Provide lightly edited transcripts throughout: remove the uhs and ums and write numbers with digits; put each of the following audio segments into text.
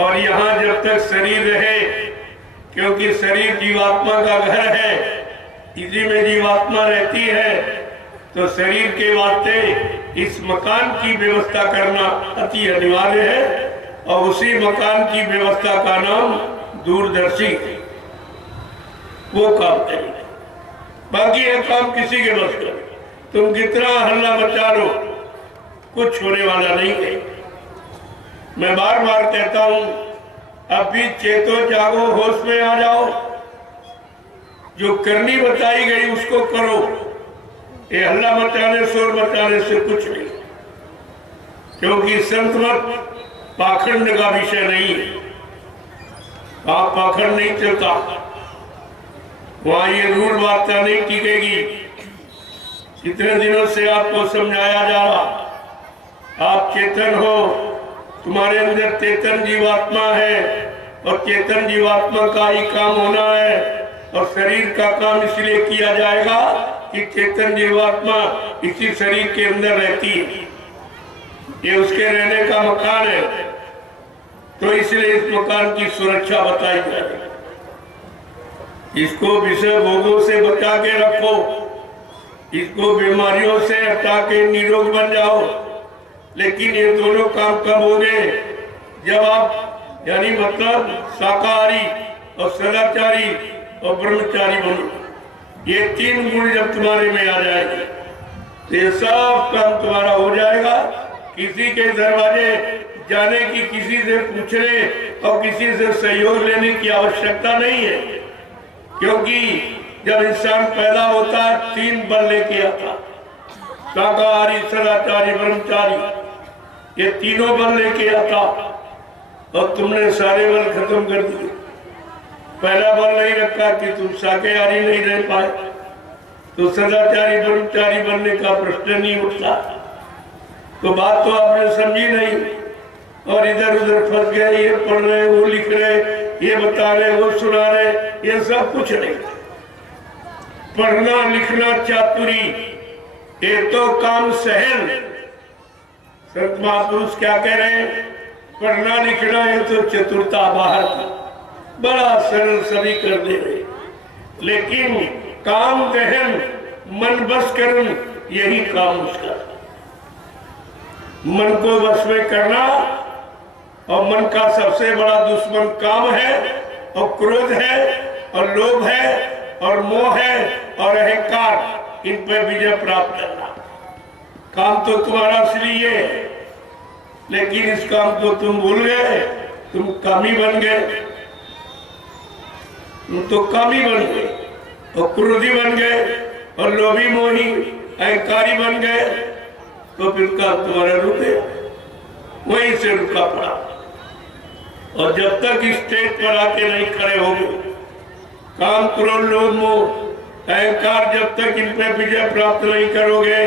और यहाँ जब तक शरीर रहे, क्योंकि शरीर जीवात्मा का घर है, इसी में जीवात्मा रहती है, तो शरीर के वास्ते इस मकान की व्यवस्था करना अति अनिवार्य है। और उसी मकान की व्यवस्था का नाम दूरदर्शी है, वो काम करेगा। बाकी ये काम किसी के बस का, तुम कितना हल्ला मचा लो, कुछ होने वाला नहीं है। मैं बार बार कहता हूं, अभी चेतो जागो, होश में आ जाओ, जो करनी बताई गई उसको करो। ये हल्ला मचाने, शोर मचाने से कुछ नहीं, क्योंकि संत मत पाखंड का विषय नहीं है। आप पाखंड नहीं चलता, वहां ये रूढ़ वार्ता नहीं टिकेगी। इतने दिनों से आपको समझाया जा रहा, आप चेतन हो, तुम्हारे अंदर चेतन जीवात्मा है, और चेतन जीवात्मा का ही काम होना है। और शरीर का काम इसलिए किया जाएगा कि चेतन जीवात्मा इसी शरीर के अंदर रहती है, ये उसके रहने का मकान है, तो इसलिए इस मकान की सुरक्षा बताई जाएगी। इसको विषय भोगों से बचा के रखो, इसको बीमारियों से हटा के निरोग बन जाओ। लेकिन ये दोनों काम कब होंगे? जब आप यानी मतलब शाकाहारी और सदाचारी और ब्रह्मचारी बनो। ये तीन गुण जब तुम्हारे में आ जाएंगे तो ये सब काम तुम्हारा हो जाएगा। किसी के दरवाजे जाने की, किसी से पूछने और किसी से सहयोग लेने की आवश्यकता नहीं है, क्योंकि जब इंसान पैदा होता है तीन बल लेके आता, शाकाहारी, सदाचारी, ब्रह्मचारी, ये तीनों बल लेके आता, और तुमने सारे बल खत्म कर दिए। पहला बल नहीं रखा कि तुम शाकाहारी नहीं रह पाए, तो सदाचारी ब्रह्मचारी बनने का प्रश्न नहीं उठता। तो बात तो आपने समझी नहीं, और इधर उधर फंस गए, ये पढ़ रहे, वो लिख रहे, ये बता रहे, वो सुना रहे, ये सब कुछ नहीं। पढ़ना लिखना चातुरी, ये तो काम सहन। संत महापुरुष क्या कह रहे हैं? पढ़ना लिखना है तो चतुरता बाहर का, बड़ा सरल सभी कर दे रहे, लेकिन काम गहन मन बस करन, यही काम उसका। मन को बस में करना, और मन का सबसे बड़ा दुश्मन काम है, और क्रोध है, और लोभ है, और मोह है, और अहंकार। इन पर विजय प्राप्त करना। काम तो तुम्हारा असली है, लेकिन इस काम को तुम भूल गए, तुम कामी बन गए, तुम तो कामी बन गए, और क्रोधी बन गए, और लोभी मोही अहंकारी बन गए, तो फिर काम तुम्हारा रुक गया, वहीं से रुका पड़ा। और जब तक स्टेज पर आके नहीं खड़े होगे, काम, क्रोध, लोभ, मोह, अहंकार जब तक इन पर विजय प्राप्त नहीं करोगे,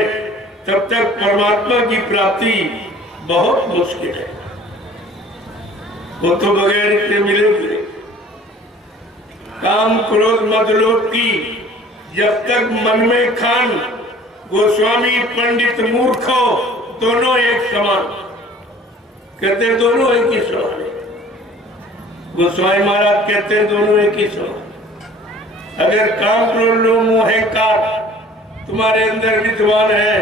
तब तक परमात्मा की प्राप्ति बहुत मुश्किल है। वो तो बगैर इसके मिलेगी। काम, क्रोध, मद, लोभ की जब तक मन में खान, गोस्वामी पंडित मूर्ख हो, दोनों एक समान कहते, दोनों एक ही समान है। गोस्वामी महाराज कहते दोनों एक ही समान। अगर काम, क्रोध, लोभ, मोह, अहंकार तुम्हारे अंदर विद्वान है,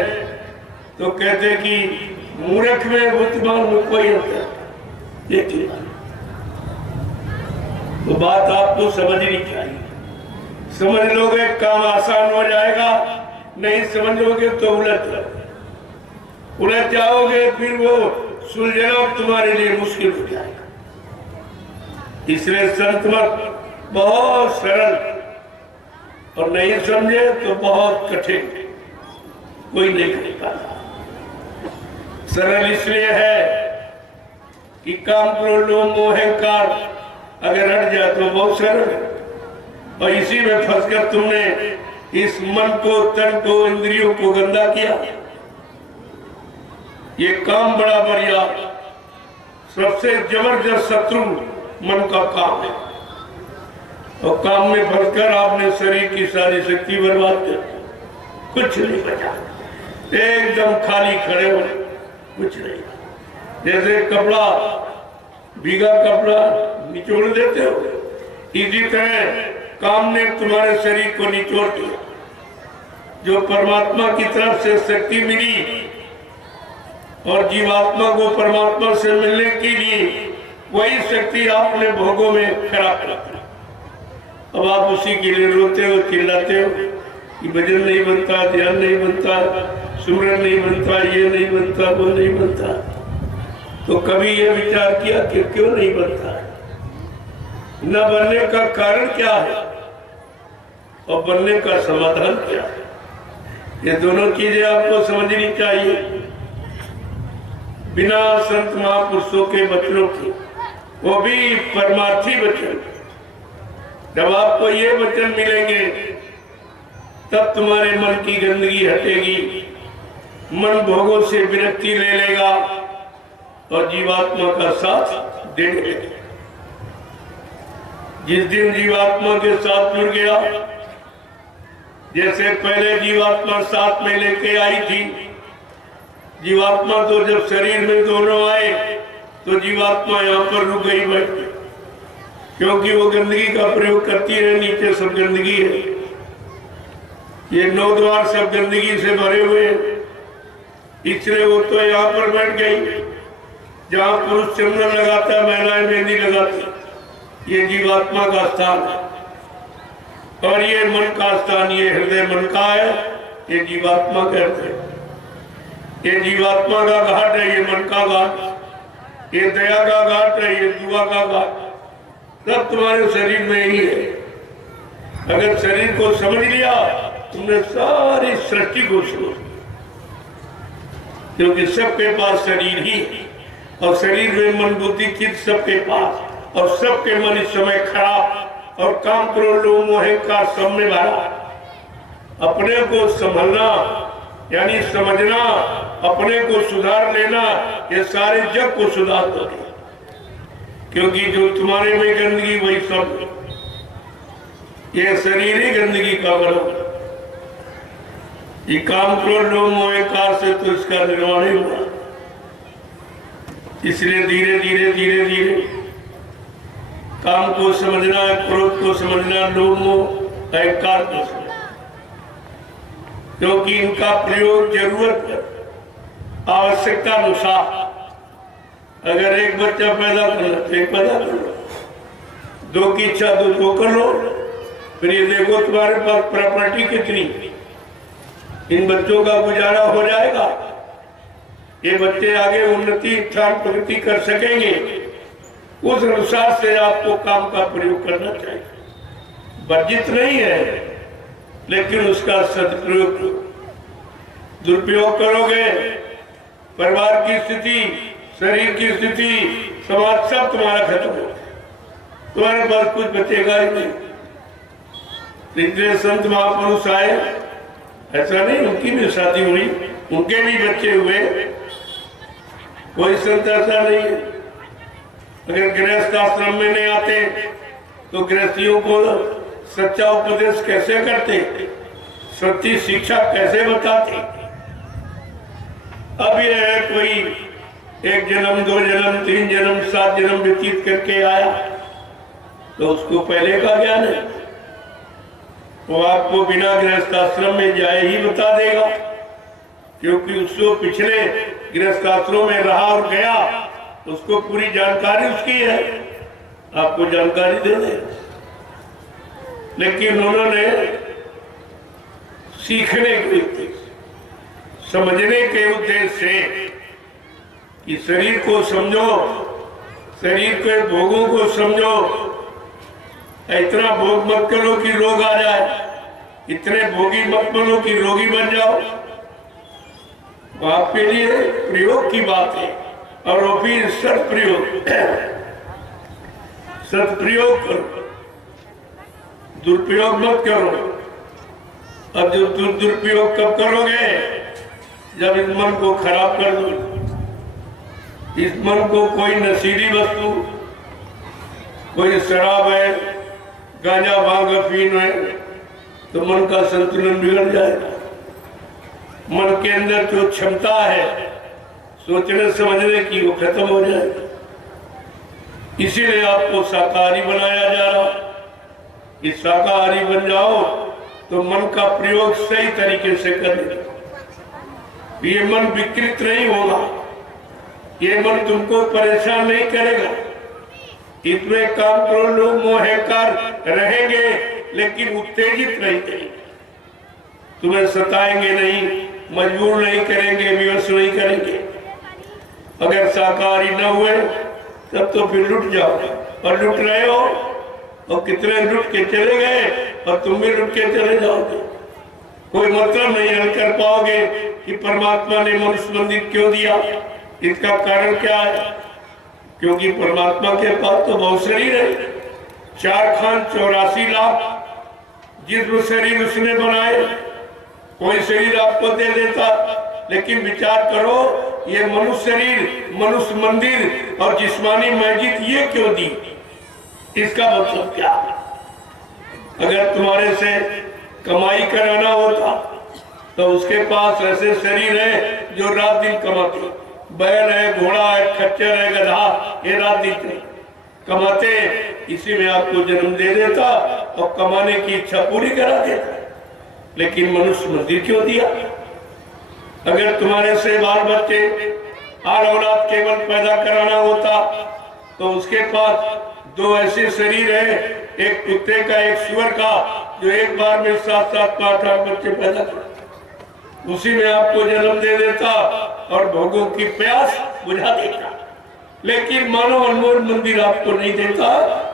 तो कहते कि मूर्ख में बुद्धिमान में कोई अंतर एक ही। तो बात आपको समझनी चाहिए। समझ लोगे काम आसान हो जाएगा, नहीं समझोगे तो उलझ जाओगे, फिर वो सुलझना तुम्हारे लिए मुश्किल हो जाएगा। इसलिए संत मत बहुत सरल, और नहीं समझे तो बहुत कठिन, कोई नहीं कर पाता। सरल इसलिए है कि काम, क्रोध, लोभ, मोह, अहंकार अगर हट जाए तो बहुत सरल है। और इसी में फंसकर तुमने इस मन को, तन को, इंद्रियों को गंदा किया। ये काम बड़ा बढ़िया, सबसे जबरदस्त शत्रु मन का काम है, और काम में फंसकर आपने शरीर की सारी शक्ति बर्बाद कर दी, कुछ नहीं बचा, एकदम खाली खड़े हो, कुछ नहीं। जैसे कपड़ा भीगा कपड़ा निचोड़ देते हो। इसी तरह काम ने तुम्हारे शरीर को निचोड़ दिया। जो परमात्मा की तरफ से शक्ति मिली और जीवात्मा को परमात्मा से मिलने के लिए वही शक्ति आपने भोगों में खराब कर। अब आप उसी के लिए रोते हो, चिल्लाते हो कि भजन नहीं बनता, ध्यान नहीं बनता, सुमरन नहीं बनता, ये नहीं बनता, वो नहीं बनता। तो कभी ये विचार किया कि क्यों नहीं बनता? न बनने का कारण क्या है और बनने का समाधान क्या है? ये दोनों चीजें आपको समझनी चाहिए। बिना संत महापुरुषों के वचनों की, वो भी परमार्थी वचन, जब आपको ये वचन मिलेंगे तब तुम्हारे मन की गंदगी हटेगी, मन भोगों से विरक्ति ले लेगा और जीवात्मा का साथ दे देगा। जिस दिन जीवात्मा के साथ जुड़ गया, जैसे पहले जीवात्मा साथ में लेके आई थी, जीवात्मा तो जब शरीर में दोनों आए तो जीवात्मा यहाँ पर रुक गई बैठ, क्योंकि वो गंदगी का प्रयोग करती है। नीचे सब गंदगी है, ये 9 द्वार सब गंदगी से भरे हुए हैं, इसलिए वो तो यहाँ पर बैठ गई। जहाँ पुरुष चंदन लगाता, महिलाएं मेहंदी लगाती, ये जीवात्मा का स्थान है। और ये मन का स्थान, ये हृदय मन का है, ये जीवात्मा का हृदय, ये जीवात्मा का घाट है, ये मन का घाट, ये दया का घाट है, ये दुआ का घाट, सब तुम्हारे शरीर में ही है। अगर शरीर को समझ लिया, तुमने सारी सृष्टि को समझ, क्योंकि सबके पास शरीर ही है और शरीर में मन बुद्धि चित्त सबके पास, और सबके मन इस समय खराब और काम क्रोध लोभ मोह का सब में भरा। अपने को संभलना यानी समझना, अपने को सुधार लेना, ये सारे जग को सुधार दोगे। क्योंकि जो तुम्हारे में गंदगी वही सब, ये शरीर ही गंदगी का बना। ये काम क्रोध लोभ मोह कार से तो इसका निर्माण ही हुआ। इसलिए धीरे धीरे धीरे धीरे काम को समझना, क्रोध को समझना, लोभ मोह अहंकार को समझना, क्योंकि इनका प्रयोग जरूरत आवश्यकता अनुसार। अगर एक बच्चा पैदा करना तो एक पैदा कर लो, 2 की इच्छा तो 2 कर लो। फिर ये देखो तुम्हारे पास प्रॉपर्टी कितनी, इन बच्चों का गुजारा हो जाएगा, ये बच्चे आगे उन्नति स्थान प्रगति कर सकेंगे। उस अनुसार से आपको काम का प्रयोग करना चाहिए। वर्जित नहीं है, लेकिन उसका सदुपयोग, दुरुपयोग करोगे, परिवार की स्थिति, शरीर की स्थिति, समाज सब तुम्हारा खत्म हो, तुम्हारे पास कुछ बचेगा ही नहीं। इसलिए संत महापुरुष आए, ऐसा नहीं उनकी भी शादी हुई, उनके भी बच्चे हुए, कोई संत ऐसा नहीं है। अगर गृहस्थ आश्रम में नहीं आते तो गृहस्थियों को सच्चा उपदेश कैसे करते, सच्ची शिक्षा कैसे बताते? अब ये है कोई 1 जन्म 2 जन्म 3 जन्म 7 जन्म व्यतीत करके आया तो उसको पहले का ज्ञान है, वो आपको बिना गृहस्थ आश्रम में जाए ही बता देगा, क्योंकि उसको पिछले गृहस्थ आश्रम में रहा और गया, उसको पूरी जानकारी उसकी है, आपको जानकारी दे दे। लेकिन उन्होंने सीखने के उद्देश्य, समझने के उद्देश्य से कि शरीर को समझो, शरीर के भोगों को समझो, इतना भोग मत करो कि रोग आ जाए, इतने भोगी मत बनो कि रोगी बन जाओ। आपके लिए प्रयोग की बात है, और वो भी सदप्रयोग, सदप्रयोग करो, दुरुपयोग मत करो। अब जो दुरुपयोग कब करोगे, जब इस मन को खराब कर दो, इस मन को कोई नशीली वस्तु, कोई शराब है, गांजा भांग अफीम है, तो मन का संतुलन बिगड़ जाएगा। मन के अंदर जो क्षमता है सोचने समझने की, वो खत्म हो जाएगी। इसीलिए आपको शाकाहारी बनाया जा रहा। इस शाकाहारी बन जाओ तो मन का प्रयोग सही तरीके से करें। ये मन विकृत नहीं होगा, ये मन तुमको परेशान नहीं करेगा। इसमें काम करो, लोग मोहकार रहेंगे लेकिन उत्तेजित नहीं करेंगे, तुम्हें सताएंगे नहीं, मजबूर नहीं करेंगे, विवश नहीं करेंगे। अगर शाकाहारी न हुए तब तो फिर लुट जाओ, और लुट रहे हो, और कितने लुट के चले गए और तुम भी लुट के चले जाओगे। कोई मतलब नहीं हल कर पाओगे कि परमात्मा ने मनुष्य मंदिर क्यों दिया। इसका कारण क्या है? क्योंकि परमात्मा के पास तो बहुत शरीर है, 4 खान 84 लाख जिस्म शरीर उसने बनाए। कोई शरीर आपको दे देता, लेकिन विचार करो ये मनुष्य शरीर, मनुष्य मंदिर और जिस्मानी मस्जिद ये क्यों दी? इसका मतलब क्या? अगर तुम्हारे से कमाई कराना होता तो उसके पास ऐसे शरीर है जो रात दिन कमाते, बैल है, घोड़ा है, खच्चर है, गधा, ये रात दिन कमाते, इसी में आपको जन्म दे देता और कमाने की इच्छा पूरी करा देता। लेकिन मनुष्य मंदिर क्यों दिया? अगर तुम्हारे से बाल बच्चे और औलाद केवल पैदा कराना होता तो उसके पास 2 ऐसे शरीर है, एक कुत्ते का, एक सुअर का, जो एक बार में 7-7, 8-8 बच्चे पैदा करता, उसी में आपको जन्म दे देता और भोगों की प्यास बुझा देता। लेकिन मानव अनमोल मंदिर आपको नहीं देता,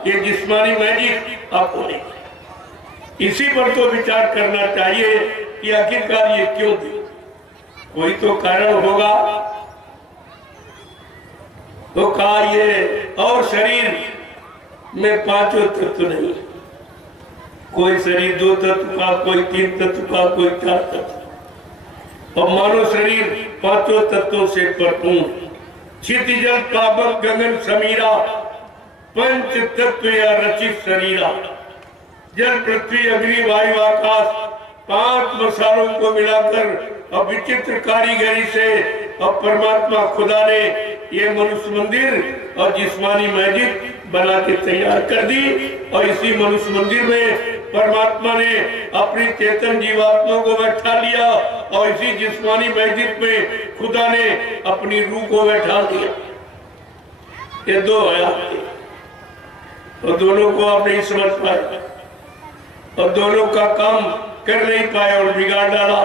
ये जिस्मानी मैजिक आपको नहीं। इसी पर तो विचार करना चाहिए कि आखिरकार ये क्यों दी। कोई तो कारण होगा। तो कहा ये और शरीर में 5 तत्व नहीं, कोई शरीर 2 तत्व का, कोई 3 तत्व का, कोई 4 तत्व, और मानव शरीर 5 तत्वों से भरपूर। क्षितिजल पावक गगन समीरा, 5 तत्व या रचित शरीरा। जल पृथ्वी अग्नि वायु आकाश 5 मसालों को मिलाकर और विचित्र कारीगरी से और परमात्मा खुदा ने ये मनुष्य मंदिर और जिस्मानी मस्जिद बना के तैयार कर दी। और इसी मनुष्य मंदिर में परमात्मा ने अपनी चेतन जीवात्मा को बैठा लिया और इसी जिस्मानी मस्जिद में खुदा ने अपनी रूह को बैठा दिया। ये 2 है आपके, और दोनों को आप नहीं समझ पाए और दोनों का काम कर नहीं पाए और बिगाड़ डाला।